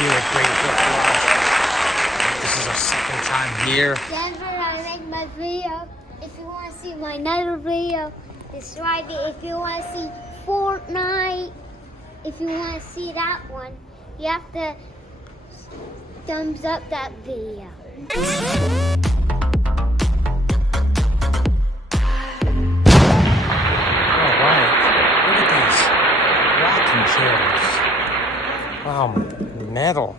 here at Great Brook. This is our second time here. Denver, I make my video. If you want to see my another video, it's right there. If you want to see Fortnite, if you want to see that one, you have to thumbs up that video. Chairs. Wow, metal.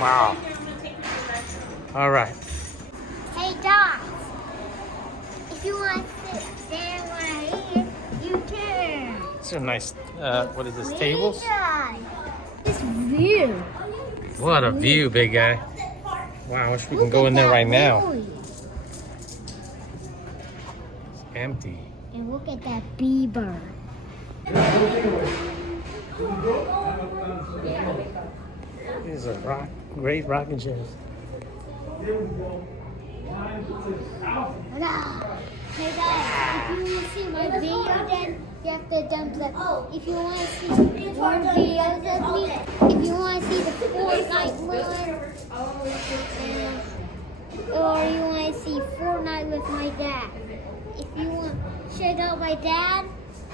Wow. All right. Hey, Doc. If you want to sit there right here, you can. These are nice, what is this, tables? This view. What a view, big guy. Wow, I wish we can go in there right now. It's empty. And look at that beaver. These are great rocking chairs. Hey guys, if you want to see my video, then you have to thumbs up. If you want to see more videos of me, if you want to see the Fortnite one, or you want to see Fortnite with my dad. If you want to check out my dad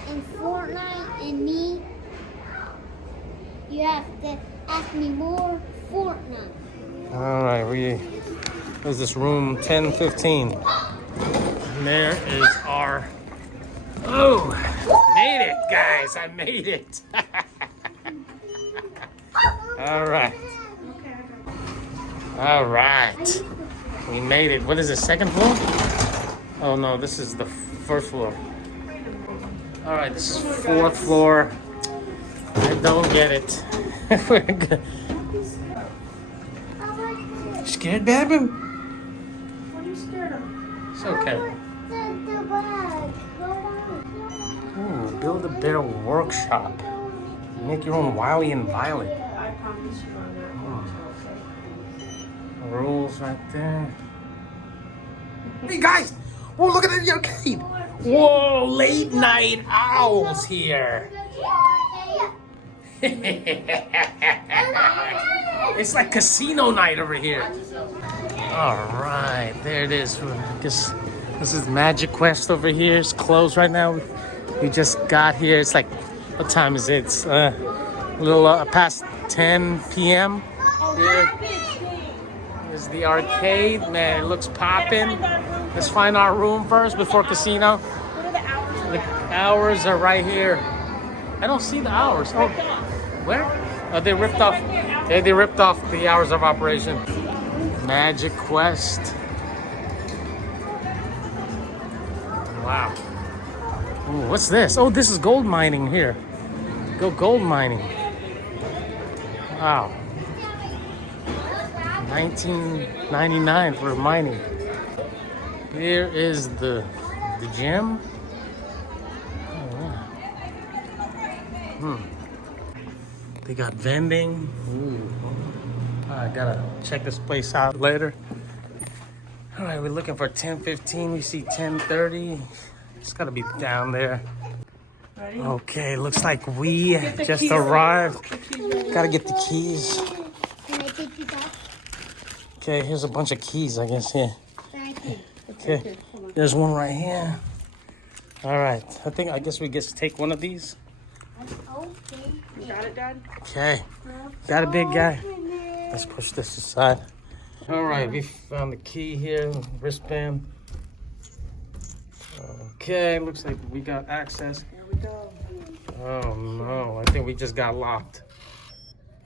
and Fortnite and me, you have to ask me more Fortnite. All right, there's this room 1015. And there is our, made it, guys, I made it. All right, we made it. What is it, second floor? Oh no, this is the first floor. All right, this is fourth floor. I don't get it. We're good. You scared, Babu? What are you scared of? It's okay. Ooh, build a bear workshop. Make your own Wiley and Violet. I promise you on that. Rules right there. Hey guys! Whoa, look at the arcade! Whoa, late night owls here. It's like casino night over here. All right, there it is. I guess this is MagiQuest over here. It's closed right now. We just got here. It's like, what time is it? It's a little past 10 p.m. Here's the arcade. Man, it looks poppin'. Let's find our room first before casino. What are the hours? The hours are right here. I don't see the hours. Oh, where? Oh, they ripped off. Yeah, they ripped off the hours of operation. MagiQuest. Wow. Ooh, what's this? Oh, this is gold mining here. Go gold mining. Wow. 1999 for mining. Here is the gym. They got vending. Ooh. I gotta check this place out later. All right, we're looking for 10:15. We see 10:30. It's gotta be down there. Ready? Okay, looks like we just arrived. Gotta get the keys. Can I take these off? Okay, here's a bunch of keys, I guess, here. Thank you. Okay, there's one right here. All right, I guess we get to take one of these. Okay. You got it, Dad? Okay, got a big guy. Let's push this aside. All right, we found the key here, wristband. Okay, looks like we got access. Here we go. Oh no, I think we just got locked.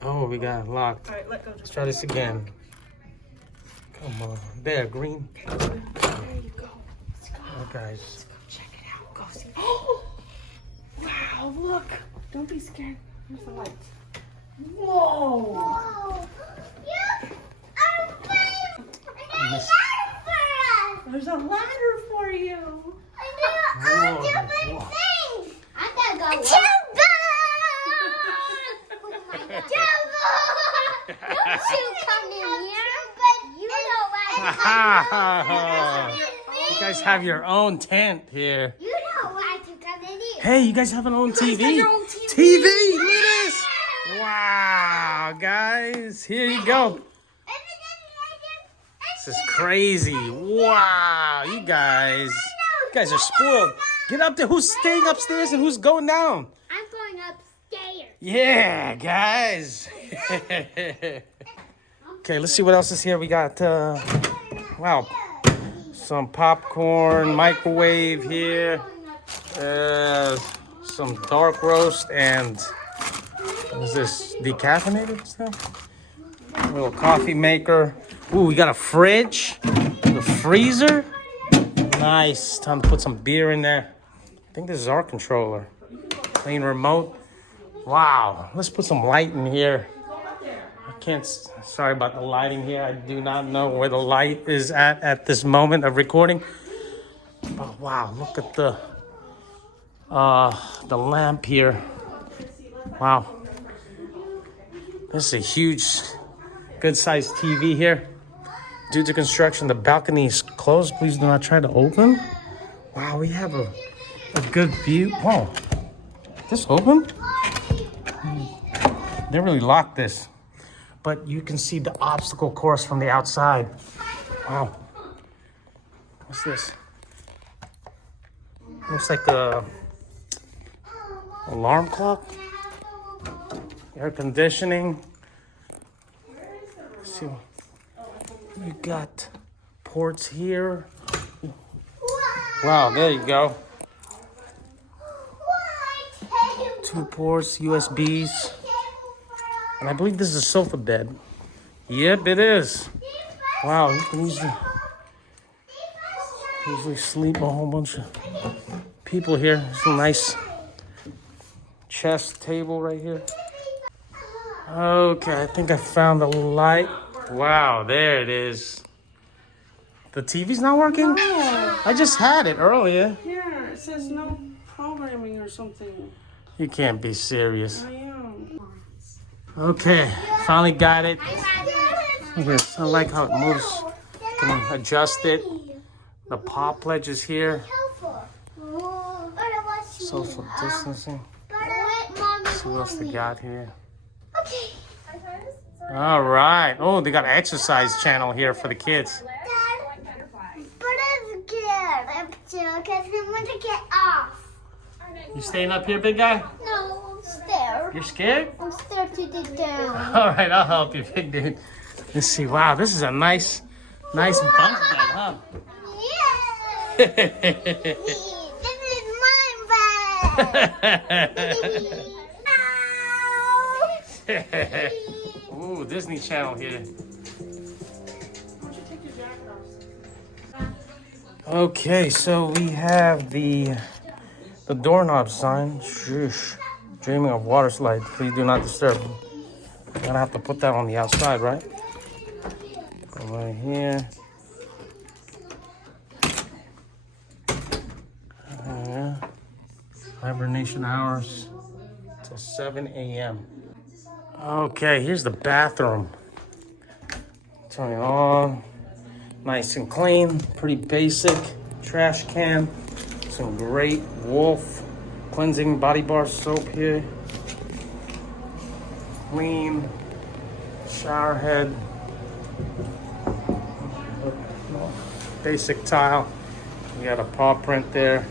Oh, we got locked. All right, let go. Let's try this again. Come on, there, green. There you go. Let's go. Oh, guys. Let's go check it out. Go see. Oh! Wow, look. Don't be scared. Here's the lights. Whoa! Whoa. Yes! There's a ladder for you. I do different things. I'm gonna go. Jumbo! Oh my God. Jumbo! Don't you come in here. You know what? You guys have your own tent here. You know why to come in here. Hey, you guys have an own TV? got your own TV. TV! Look at this! Wow! Wow, guys, here you go. This is crazy. Wow, you guys are spoiled. Get up there. Who's staying upstairs and who's going down? I'm going upstairs. Yeah, guys. Okay, let's see what else is here. We got, wow, some popcorn, microwave here, some dark roast, and what is this, decaffeinated stuff? A little coffee maker. Ooh, we got a fridge, a freezer. Nice. Time to put some beer in there. I think this is our controller. Clean remote. Wow. Let's put some light in here. I can't. Sorry about the lighting here. I do not know where the light is at this moment of recording. But wow, look at the lamp here. Wow. This is a huge, good-sized TV here. Due to construction, the balcony is closed. Please do not try to open. Wow, we have a good view. Whoa, this open? They really locked this. But you can see the obstacle course from the outside. Wow. What's this? Looks like a alarm clock. Air conditioning. Let's see. You got ports here. Wow, there you go. 2 ports, USBs. And I believe this is a sofa bed. Yep, it is. Wow, you can usually sleep a whole bunch of people here. It's a nice chest table right here. Okay, I think I found the light. Wow, there it is. The TV's not working? No. I just had it earlier. Here, it says no programming or something. You can't be serious. I am. Okay, finally got it. Look at this. I like how it moves. You can adjust it. The pop ledge is here. Social distancing. Let's see what else they got here. All right. Oh, they got an exercise channel here for the kids. Because I want to get off. You staying up here, big guy? No, I'm scared. You're scared? I'm scared to get down. All right, I'll help you, big dude. Let's see. Wow, this is a nice bunk bed, huh? Yeah. This is my bed. Ooh, Disney Channel here. Why don't you take your jacket off? Okay, so we have the doorknob sign. Shoosh. Dreaming of water slide. Please do not disturb. I'm gonna have to put that on the outside, right? Right here. Hibernation hours till 7 a.m. Okay, here's the bathroom. Turn it on. Nice and clean, pretty basic. Trash can. Some great Wolf cleansing body bar soap here. Clean shower head. Basic tile. We got a paw print there.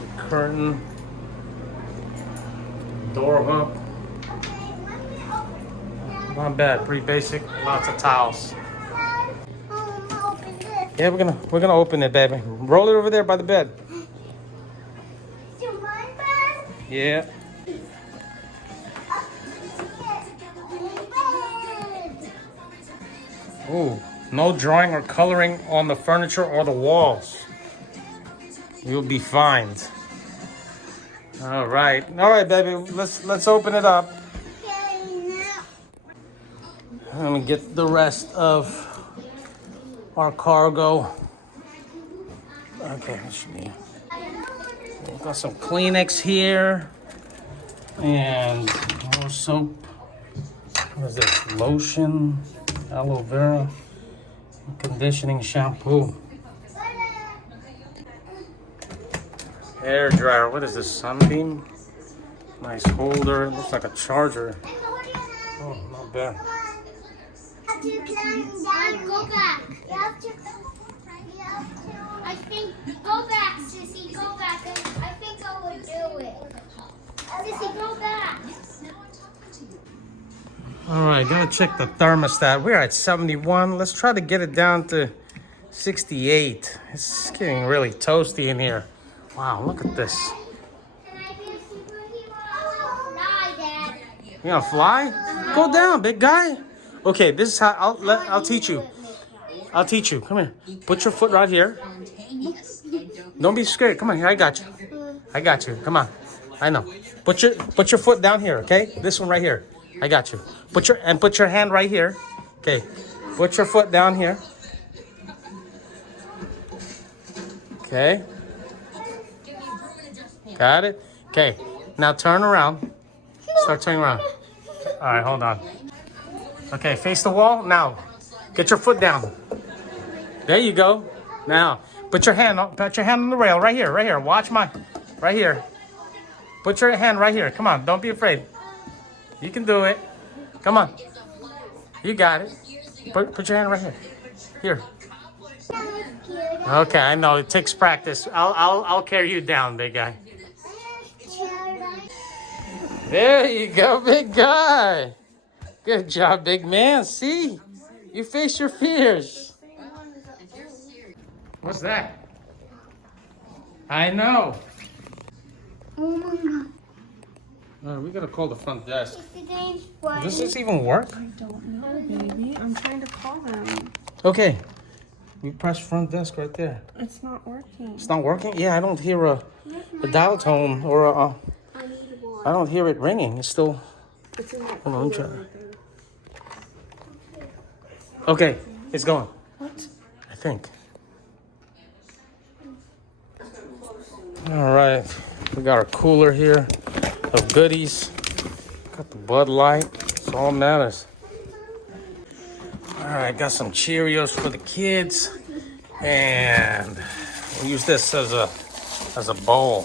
The curtain. Door hook. Not bad, pretty basic. Lots of towels. Yeah, we're gonna open it, baby. Roll it over there by the bed. Yeah. Ooh, no drawing or coloring on the furniture or the walls. You'll be fined. All right, baby. Let's open it up. Let me get the rest of our cargo. Okay, we've got some Kleenex here and more soap. What is this? Lotion, aloe vera, conditioning shampoo, hair dryer. What is this? Sunbeam? Nice holder. Looks like a charger. Oh, not bad. Go back. I think, go back, Sissy, go back. I think I would do it. Sissy, go back. All right, gotta check the thermostat. We're at 71. Let's try to get it down to 68. It's getting really toasty in here. Wow, look at this. Can I be a superhero? Fly, Dad. You gonna fly? Go down, big guy. Okay, this is how I'll teach you. I'll teach you. Come here. Put your foot right here. Don't be scared. Come on here. I got you. I got you. Come on. I know. Put your foot down here, okay? This one right here. I got you. Put your hand right here. Okay. Put your foot down here. Okay. Got it? Okay. Now turn around. Start turning around. All right, hold on. Okay, face the wall. Now, get your foot down. There you go. Now, put your hand on the rail right here. Watch my, right here. Put your hand right here. Come on, don't be afraid. You can do it. Come on. You got it. Put your hand right here. Here. Okay, I know it takes practice. I'll carry you down, big guy. There you go, big guy. Good job, big man. See? You face your fears. What's that? I know. Oh my God. All right, we gotta call the front desk. Does Does this even work? I don't know, baby. I'm trying to call them. Okay. We press front desk right there. It's not working. It's not working? Yeah, I don't hear a dial tone or I don't hear it ringing. It's still. It's in that Hold on, let me try. right there. Okay, it's going. What? I think. All right, we got our cooler here of goodies. Got the Bud Light. That's all that matters. All right, got some Cheerios for the kids, and we'll use this as a bowl.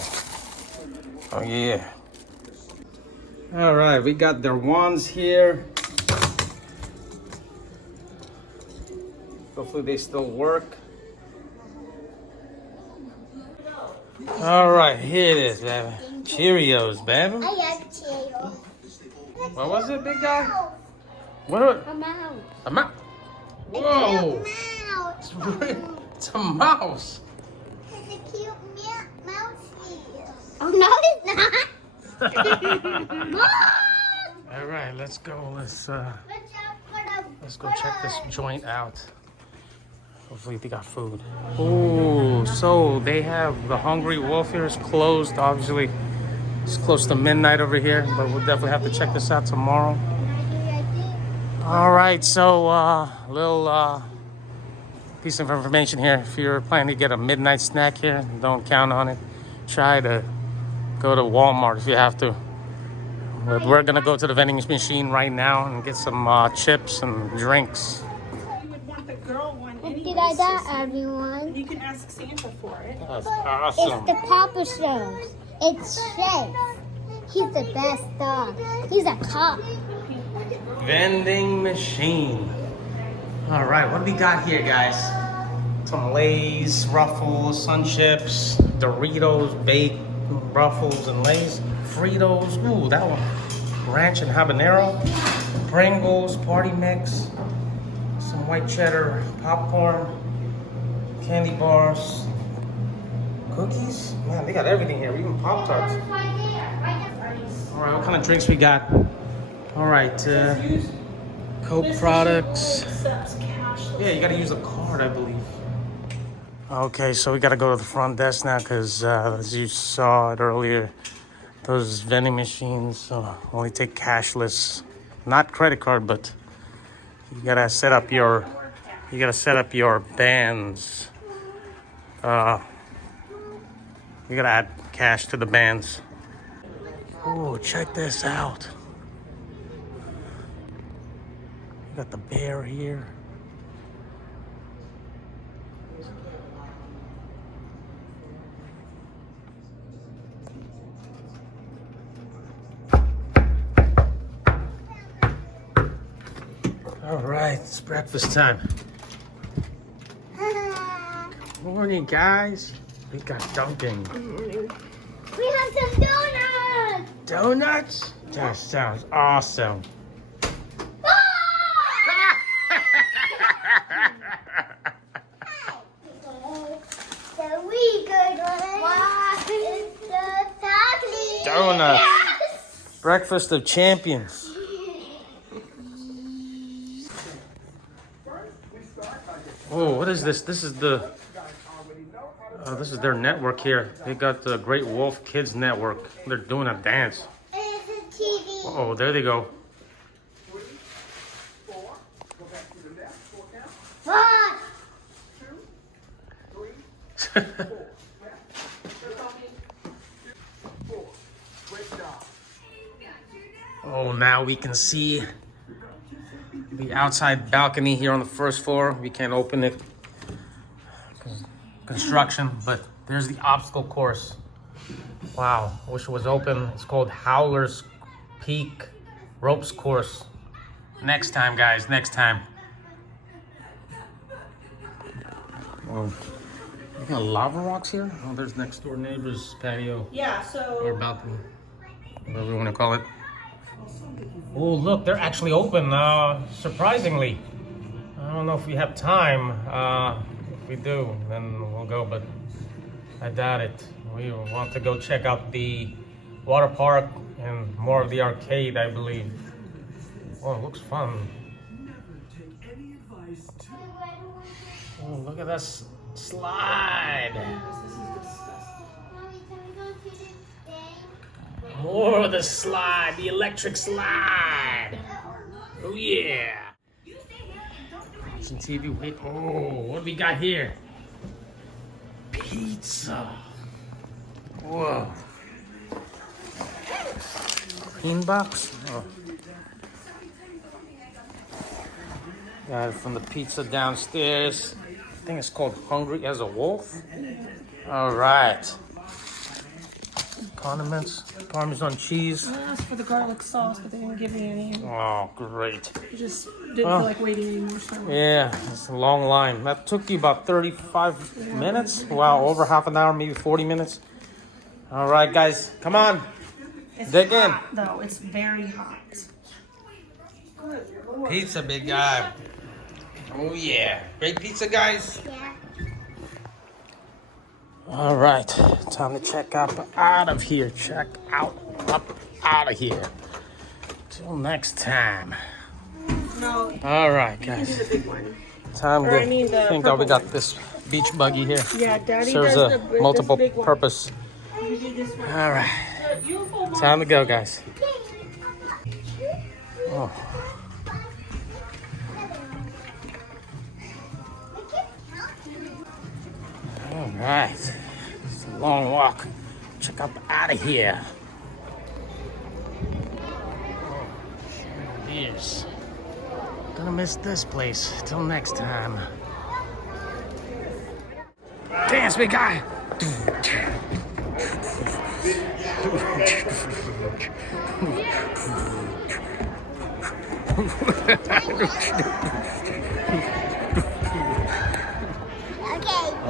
Oh yeah. All right, we got their wands here. Hopefully they still work. All right, here it is, baby. Cheerios, baby. I like Cheerios. What was it, big guy? What? A mouse. A mouse. It's Whoa! a mouse. It's a mouse. It's a cute mouse here. Oh, no, it's not. All right, let's go. Let's go check this joint out. Hopefully they got food. Oh, so they have the Hungry Wolf here. It's closed. Obviously, it's close to midnight over here, but we'll definitely have to check this out tomorrow. All right, so little piece of information here. If you're planning to get a midnight snack here, don't count on it. Try to go to Walmart if you have to. But we're gonna go to the vending machine right now and get some chips and drinks. You would want the girl one anyway. Did I that, everyone? You can ask Santa for it. That's It's awesome. the Papa Shows. It's Chef. He's the best dog. He's a cop. Vending machine. All right, what do we got here, guys? Some Lay's, Ruffles, Sun Chips, Doritos, Baked, Ruffles, and Lay's. Fritos, ooh, that one. Ranch and habanero. Pringles, Party Mix. Some white cheddar popcorn. Candy bars. Cookies. Man, they got everything here, even Pop-Tarts. All right, what kind of drinks we got? All right, Coke products. Yeah, you gotta use a card, I believe. Okay, so we gotta go to the front desk now because as you saw it earlier, those vending machines only take cashless, not credit card, but you gotta set up your bands. You gotta add cash to the bands. Oh, check this out. You got the bear here. All right, it's breakfast time. Morning, guys. We got Dunkin'. We have some donuts. Donuts? That sounds awesome. The wee good one. What is the chocolate? Donuts. Yes. Breakfast of champions. Oh, what is this? This is their network here. They got the Great Wolf Kids Network. They're doing a dance. It's a TV. Oh, there they go. One. Oh, now we can see the outside balcony here on the first floor. We can't open it. Construction, but there's the obstacle course. Wow, I wish it was open. It's called Howler's Peak Ropes Course. Next time, guys, next time. Oh, you got lava rocks here? Oh, there's next door neighbor's patio Yeah, so or balcony, whatever you want to call it. Oh, look, they're actually open, surprisingly. I don't know if we have time. If we do, then we'll go, but I doubt it. We want to go check out the water park and more of the arcade, I believe. Oh, it looks fun. Oh, look at this slide. More of the slide, the electric slide. Oh yeah. Watching TV. Wait. Oh, what do we got here? Pizza. Whoa. Bean box. Oh. Got it from the pizza downstairs. I think it's called Hungry as a Wolf. All right. Condiments, Parmesan cheese. I asked for the garlic sauce, but they didn't give me any. Oh, great. I just didn't feel like waiting anymore. So. Yeah, it's a long line. That took you about 35 minutes? Wow, over half an hour, maybe 40 minutes. All right, guys, come on. It's Dig in. hot, though. It's very hot. Pizza, big guy. Oh, yeah. Great pizza, guys. Yeah. All right, time to check out of here. Check out of here. Till next time. No, All right, you guys. do the big one. Time Or to I mean the think purple we got one. this beach buggy here. Yeah, Daddy Serves does a the multiple this big one. purpose. You do this one. All right, You hold on. time to go, guys. Oh. All right, it's a long walk. Check out of here. Oh, years. Gonna miss this place. Till next time. Dance, big guy.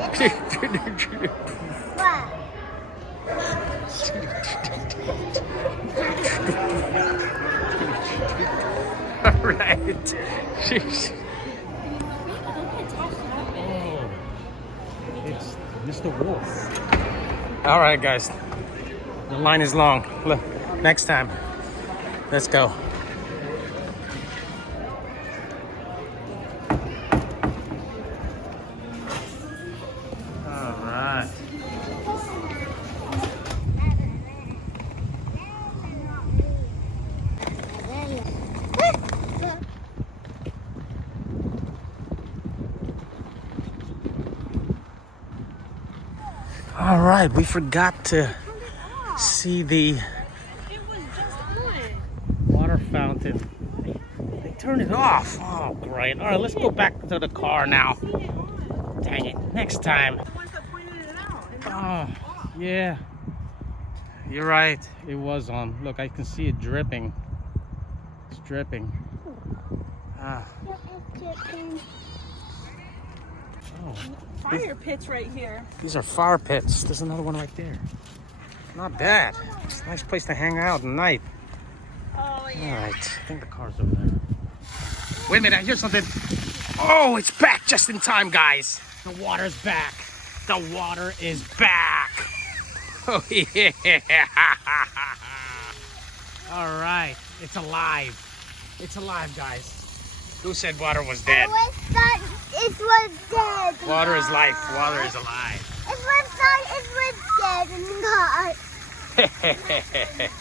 Okay. One. All right. Sheesh. Oh, it's Mr. Wolf. All right, guys. The line is long. Look, next time. Let's go. All right. All right, we forgot to see the water fountain. They turned it off. Oh, great. All right, let's go back to the car now. Dang it, next time. Oh, yeah. You're right, it was on. Look, I can see it dripping. It's dripping. Ah. Oh, Fire pits right here. these are fire pits. There's another one right there. Not bad. It's a nice place to hang out at night. Oh, yeah. All right, I think the car's over there. Wait a minute, I hear something. Oh, it's back just in time, guys. The water's back. The water is back. Oh, yeah. All right, it's alive. It's alive, guys. Who said water was dead? It was dead. Water is life. Water is alive. It was dead and not.